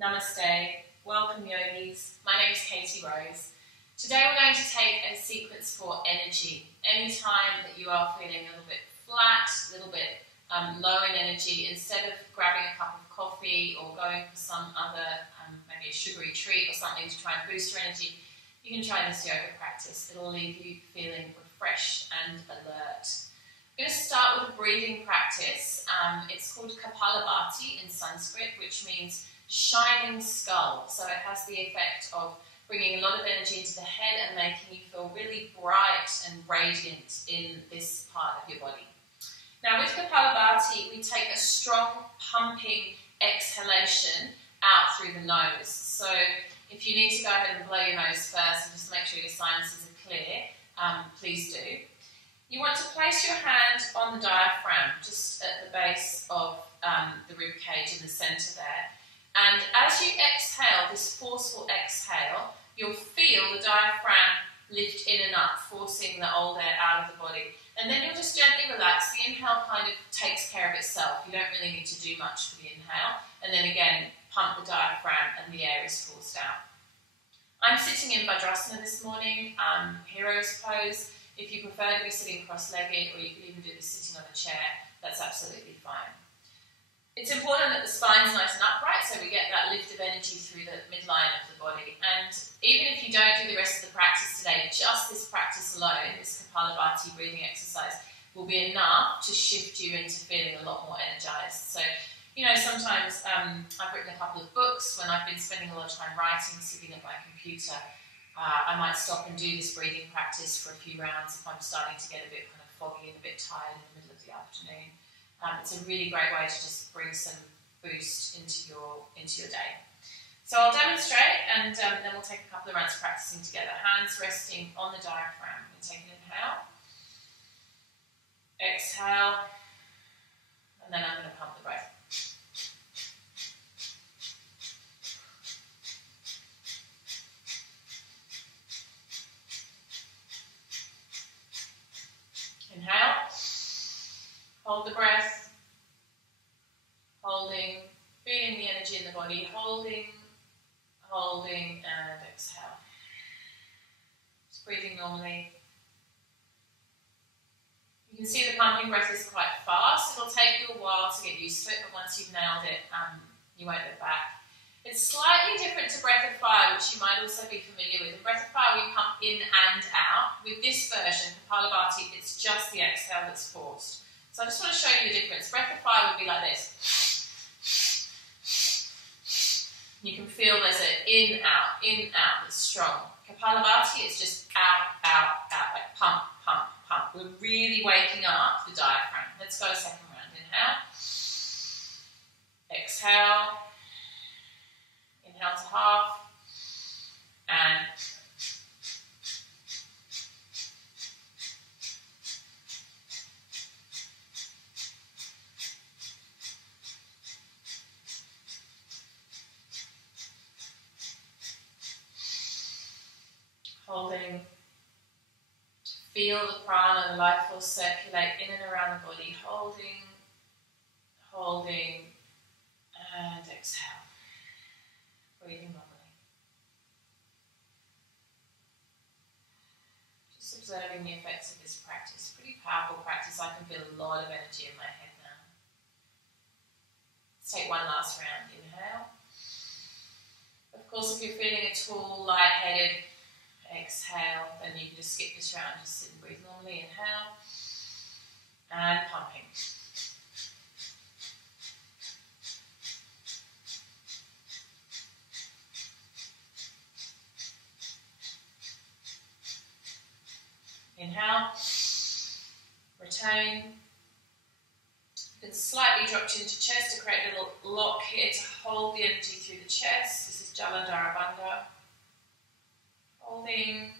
Namaste, welcome yogis. My name is Katie Rose. Today we're going to take a sequence for energy. Anytime that you are feeling a little bit flat, a little bit low in energy, instead of grabbing a cup of coffee or going for some other, maybe a sugary treat or something to try and boost your energy, you can try this yoga practice. It'll leave you feeling refreshed and alert. I'm going to start with a breathing practice. It's called Kapalabhati in Sanskrit, which means shining skull. So it has the effect of bringing a lot of energy into the head and making you feel really bright and radiant in this part of your body. Now with Kapalabhati, we take a strong pumping exhalation out through the nose. So if you need to go ahead and blow your nose first and just make sure your sinuses are clear, please do. You want to place your hand on the diaphragm, just at the base of the rib cage in the centre there. And as you exhale, this forceful exhale, you'll feel the diaphragm lift in and up, forcing the old air out of the body. And then you'll just gently relax. The inhale kind of takes care of itself. You don't really need to do much for the inhale. And then again, pump the diaphragm and the air is forced out. I'm sitting in Vajrasana this morning, hero's pose. If you prefer to be sitting cross-legged, or you can even do this sitting on a chair, that's absolutely fine. It's important that the spine's nice and upright so we get that lift of energy through the midline of the body. And even if you don't do the rest of the practice today, just this practice alone, this Kapalabhati breathing exercise, will be enough to shift you into feeling a lot more energized. So, you know, sometimes I've written a couple of books. When I've been spending a lot of time writing, sitting at my computer, I might stop and do this breathing practice for a few rounds if I'm starting to get a bit kind of foggy and a bit tired in the middle of the afternoon. It's a really great way to just bring some boost into your day. So I'll demonstrate and then we'll take a couple of rounds practicing together. Hands resting on the diaphragm. We'll take an inhale, exhale, and then I'm going to pump the breath. Inhale, hold the breath, holding, feeling the energy in the body, holding, and exhale. Just breathing normally. You can see the pumping breath is quite fast. It'll take you a while to get used to it, but once you've nailed it, you won't look back. It's slightly different to breath of fire, which you might also be familiar with. In breath of fire, we pump in and out. With this version, Kapalabhati, it's just the exhale that's forced. So I just want to show you the difference. Breath of fire would be like this. You can feel there's an in, out that's strong. Kapalabhati is just out, like pump, pump, pump. We're really waking up the diaphragm. Let's go a second round. Inhale. Exhale. Inhale to half. And holding, feel the prana, the life force circulate in and around the body, holding, and exhale. Breathing normally. Just observing the effects of this practice. Pretty powerful practice. I can feel a lot of energy in my head now. Let's take one last round. Inhale. Of course, if you're feeling at all lightheaded, exhale, then you can just skip this round, just sit and breathe normally. Inhale, and pumping. Inhale, retain. You can slightly drop chin to chest to create a little lock here to hold the energy through the chest. This is Jalandhara Bandha. Holding,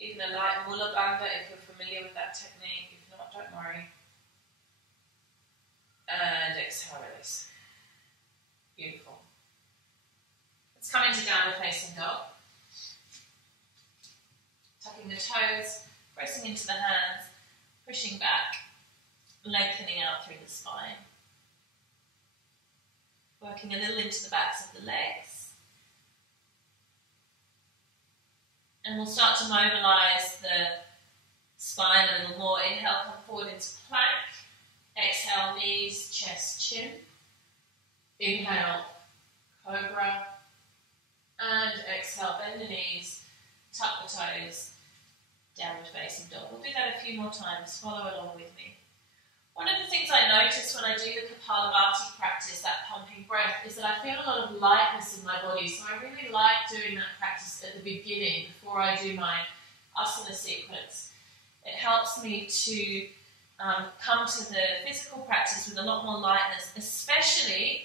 even a light Mula Bandha if you're familiar with that technique. If not, don't worry. And exhale, release. Beautiful. Let's come into downward facing dog. Tucking the toes, pressing into the hands, pushing back, lengthening out through the spine. working a little into the backs of the legs. And we'll start to mobilise the spine a little more. Inhale, come forward into plank. Exhale, knees, chest, chin. Inhale, cobra. And exhale, bend the knees, tuck the toes, downward facing dog. We'll do that a few more times. Follow along with me. One of the things I notice when I do the Kapalabhati practice, that pumping breath, is that I feel a lot of lightness in my body. So I really like doing that practice at the beginning before I do my asana sequence. It helps me to come to the physical practice with a lot more lightness, especially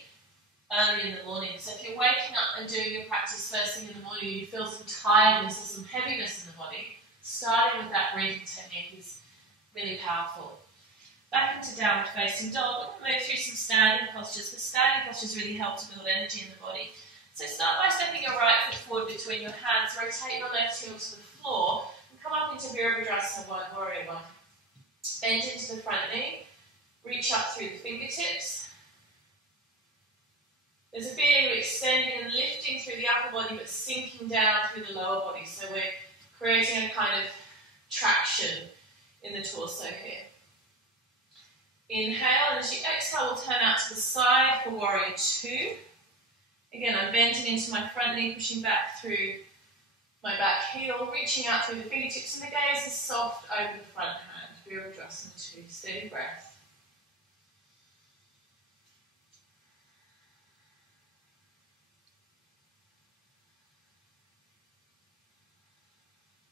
early in the morning. So if you're waking up and doing your practice first thing in the morning and you feel some tiredness or some heaviness in the body, starting with that breathing technique is really powerful. Back into downward facing dog. We're going to move through some standing postures, because standing postures really help to build energy in the body. So start by stepping your right foot forward between your hands, rotate your left heel to the floor, and come up into Virabhadrasana, Warrior One. Bend into the front knee, reach up through the fingertips. There's a feeling of extending and lifting through the upper body, but sinking down through the lower body. So we're creating a kind of traction in the torso here. Inhale, and as you exhale, we'll turn out to the side for Warrior Two. Again, I'm bending into my front knee, pushing back through my back heel, reaching out through the fingertips, and the gaze is soft over the front hand. Virabhadrasana 2, steady breath.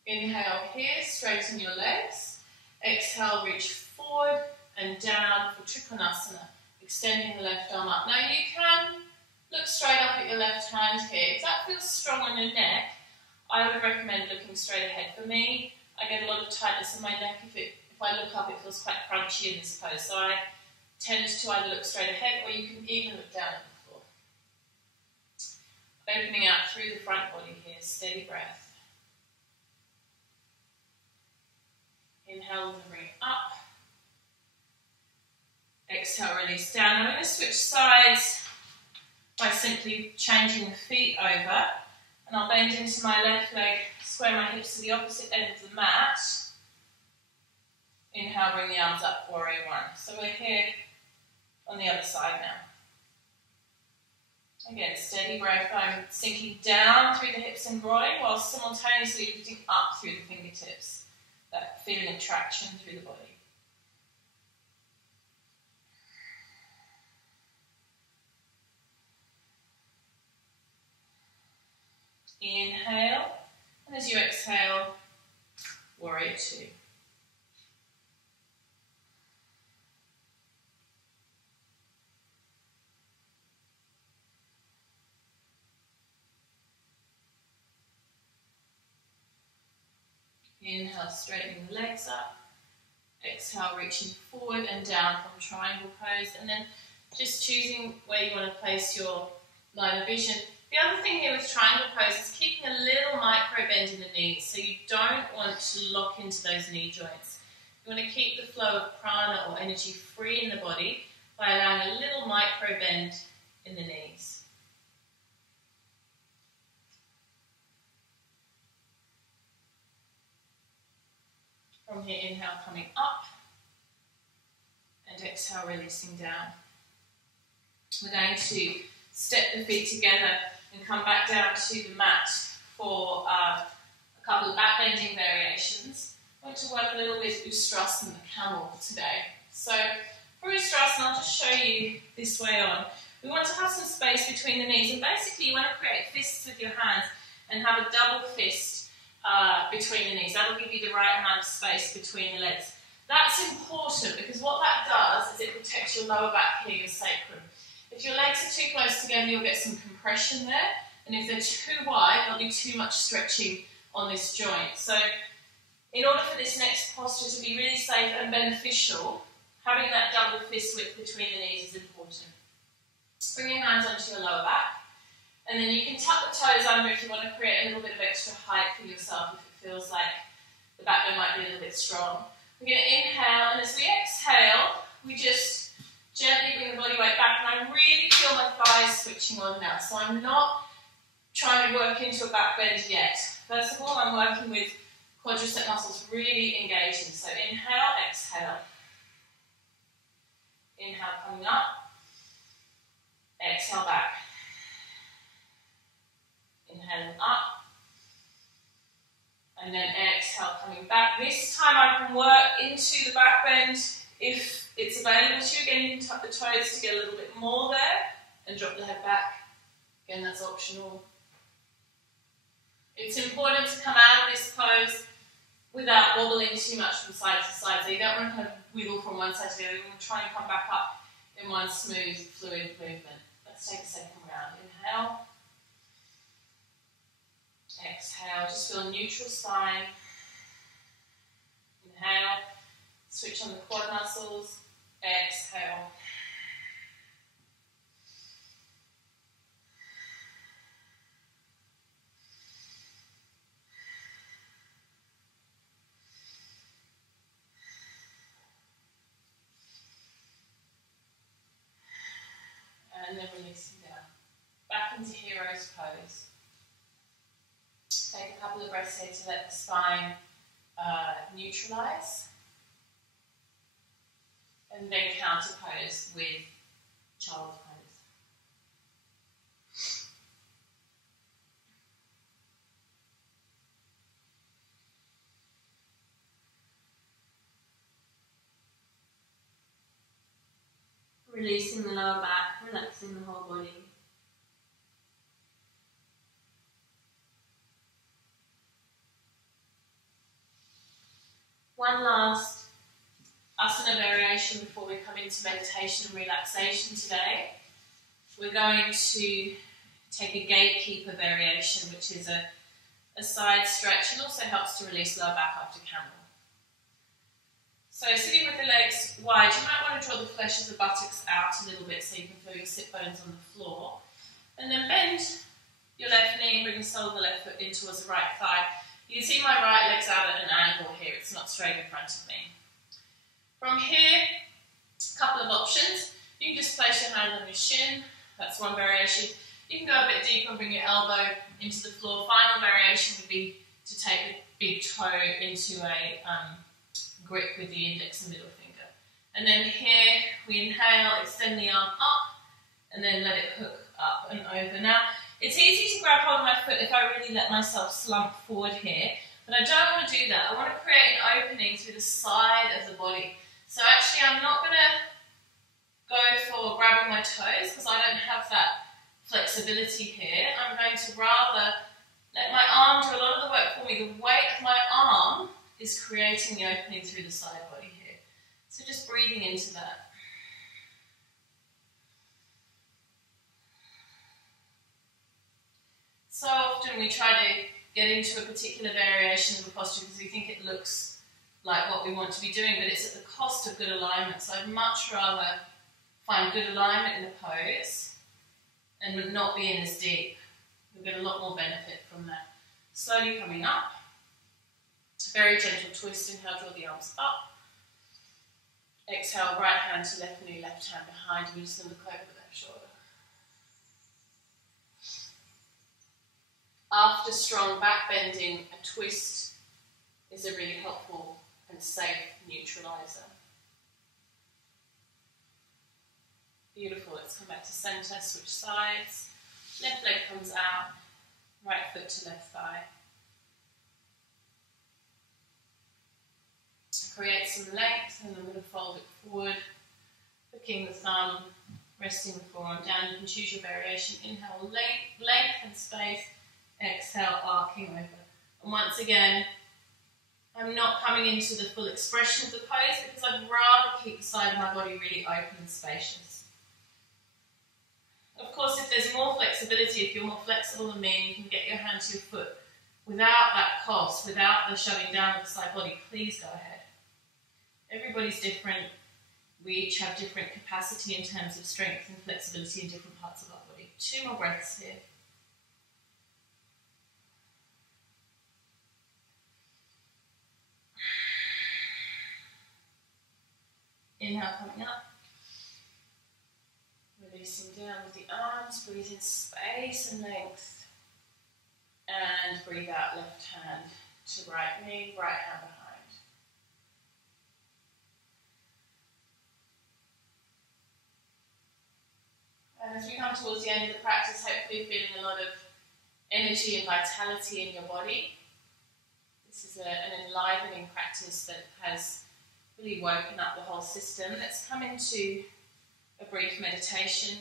Inhale here, straighten your legs. Exhale, reach forward and down for Trikonasana, extending the left arm up. Now you can look straight up at your left hand here. If that feels strong on your neck, I would recommend looking straight ahead. For me, I get a lot of tightness in my neck. If I look up, it feels quite crunchy in this pose. So I tend to either look straight ahead, or you can even look down at the floor. Opening out through the front body here, steady breath. Inhale, bring up. Exhale, release down. I'm going to switch sides by simply changing the feet over. And I'll bend into my left leg, square my hips to the opposite end of the mat. Inhale, bring the arms up, Warrior One. So we're here on the other side now. Again, steady breath. I'm sinking down through the hips and groin while simultaneously lifting up through the fingertips. That feeling of traction through the body. Inhale, and as you exhale, Warrior Two. Inhale, straightening the legs up. Exhale, reaching forward and down from triangle pose, and then just choosing where you want to place your line of vision. The other thing here with triangle pose is keeping a little micro bend in the knees, so you don't want to lock into those knee joints. You want to keep the flow of prana or energy free in the body by allowing a little micro bend in the knees. From here, inhale, coming up, and exhale, releasing down. We're going to step the feet together and come back down to the mat for a couple of back bending variations. I'm going to work a little bit Ustrasana, the camel, today. So for Ustrasana, I'll just show you this way on. We want to have some space between the knees, and basically you want to create fists with your hands and have a double fist between the knees. That'll give you the right amount of space between the legs. That's important because what that does is it protects your lower back here, your sacrum. If your legs are too close together, you'll get some compression there, and if they're too wide, there'll be too much stretching on this joint. So in order for this next posture to be really safe and beneficial, having that double fist width between the knees is important. Bring your hands onto your lower back, and then you can tuck the toes under if you want to create a little bit of extra height for yourself if it feels like the back bend might be a little bit strong. We're going to inhale, and as we exhale, we just Gently bring the body weight back, and I really feel my thighs switching on now. So I'm not trying to work into a back bend yet. First of all, I'm working with quadricep muscles really engaging. So inhale, exhale. Inhale, coming up. Exhale, back. Inhaling up. And then exhale, coming back. This time I can work into the back bend if it's available to you. Again, you can tuck the toes to get a little bit more there and drop the head back. Again, that's optional. It's important to come out of this pose without wobbling too much from side to side. So you don't want to kind of wiggle from one side to the other. You want to try and come back up in one smooth, fluid movement. Let's take a second round. Inhale. Exhale. Just feel neutral spine. Inhale. Switch on the quad muscles. Exhale. And then releasing down. Back into hero's pose. Take a couple of breaths here to let the spine neutralise. And then counter pose with child's pose. Releasing the lower back, relaxing the whole body. One last asana variation before we come into meditation and relaxation today. We're going to take a gatekeeper variation, which is a side stretch and also helps to release lower back up to camel. So sitting with the legs wide, you might want to draw the flesh of the buttocks out a little bit so you can feel your sit bones on the floor. And then bend your left knee and bring the sole of the left foot in towards the right thigh. You can see my right leg's out at an angle here, it's not straight in front of me. From here, a couple of options. You can just place your hand on your shin, that's one variation. You can go a bit deeper and bring your elbow into the floor. Final variation would be to take a big toe into a grip with the index and middle finger. And then here, we inhale, extend the arm up, and then let it hook up and over. Now, it's easy to grab hold of my foot if I really let myself slump forward here, but I don't want to do that. I want to create an opening through the side of the body. So actually, I'm not going to go for grabbing my toes because I don't have that flexibility here. I'm going to rather let my arm do a lot of the work for me. The weight of my arm is creating the opening through the side body here. So just breathing into that. So often we try to get into a particular variation of a posture because we think it looks like what we want to be doing, but it's at the cost of good alignment. So I'd much rather find good alignment in the pose and not be in as deep. We'll get a lot more benefit from that. Slowly coming up. Very gentle twist. Inhale, draw the arms up. Exhale, right hand to left knee, left hand behind. We're just going to look over the left shoulder. After strong back bending, a twist is a really helpful and safe neutralizer. Beautiful. Let's come back to center, switch sides. Left leg comes out, right foot to left thigh. Create some length, and I'm going to fold it forward, hooking the thumb, resting the forearm down. You can choose your variation. Inhale, length and space. Exhale, arcing over. And once again, I'm not coming into the full expression of the pose because I'd rather keep the side of my body really open and spacious. Of course, if there's more flexibility, if you're more flexible than me, you can get your hand to your foot without that cost, without the shoving down of the side body, please go ahead. Everybody's different. We each have different capacity in terms of strength and flexibility in different parts of our body. 2 more breaths here. Inhale, coming up. Releasing down with the arms, breathe in space and length. And breathe out, left hand to right knee, right hand behind. And as we come towards the end of the practice, hopefully you're feeling a lot of energy and vitality in your body. This is an enlivening practice that has really woken up the whole system. Let's come into a brief meditation.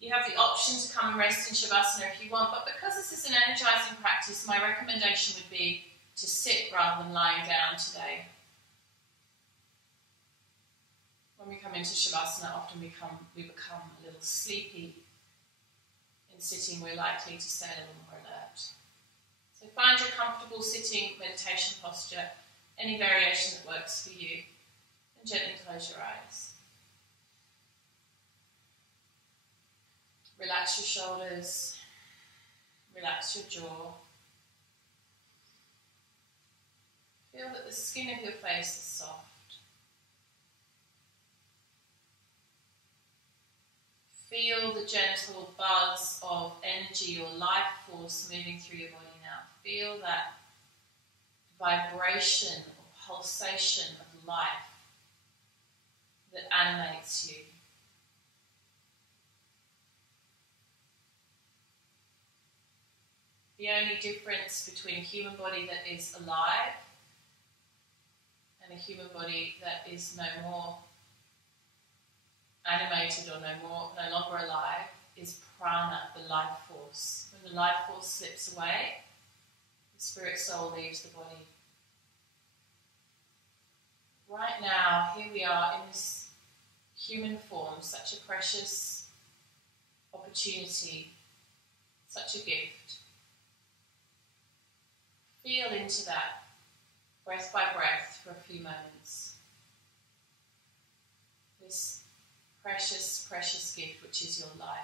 You have the option to come and rest in Shavasana if you want, but because this is an energizing practice, my recommendation would be to sit rather than lying down today. When we come into Shavasana, often we become a little sleepy. In sitting, we're likely to stay a little more alert. So find your comfortable sitting meditation posture, any variation that works for you, and gently close your eyes. Relax your shoulders, relax your jaw. Feel that the skin of your face is soft. Feel the gentle buzz of energy or life force moving through your body now. Feel that vibration or pulsation of life that animates you. The only difference between a human body that is alive and a human body that is no more animated or no longer alive is prana, the life force. When the life force slips away, the spirit soul leaves the body. Right now, here we are in this human form, such a precious opportunity, such a gift. Feel into that, breath by breath, for a few moments. This precious, precious gift, which is your life.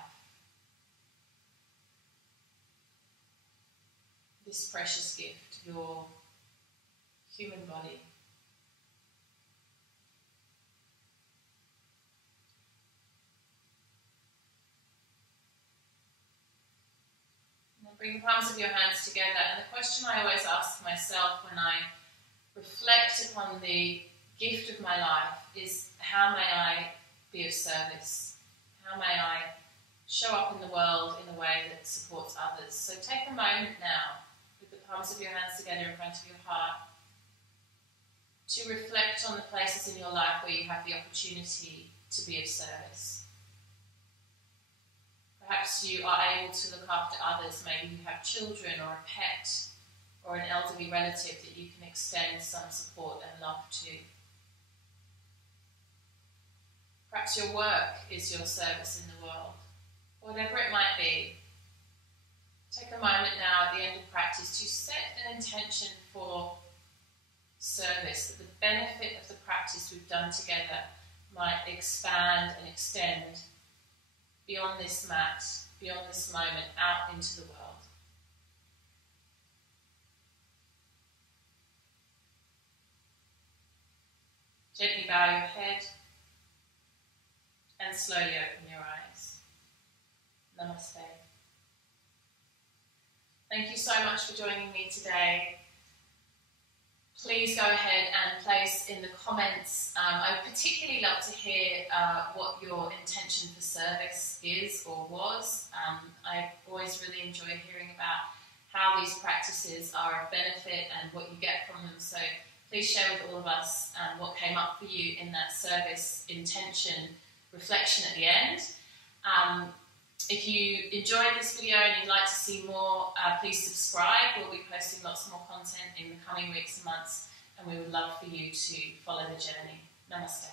This precious gift, your human body. Bring the palms of your hands together, and the question I always ask myself when I reflect upon the gift of my life is, how may I be of service? How may I show up in the world in a way that supports others? So take a moment now, with the palms of your hands together in front of your heart, to reflect on the places in your life where you have the opportunity to be of service. Perhaps you are able to look after others. Maybe you have children or a pet or an elderly relative that you can extend some support and love to. Perhaps your work is your service in the world. Whatever it might be, take a moment now at the end of practice to set an intention for service, that the benefit of the practice we've done together might expand and extend beyond this mat, beyond this moment, out into the world. Gently bow your head and slowly open your eyes. Namaste. Thank you so much for joining me today. Please go ahead and place in the comments. I would particularly love to hear what your intention for service is or was. I always really enjoy hearing about how these practices are of benefit and what you get from them. So please share with all of us what came up for you in that service intention reflection at the end. If you enjoyed this video and you'd like to see more, please subscribe. We'll be posting lots more content in the coming weeks and months, and we would love for you to follow the journey. Namaste.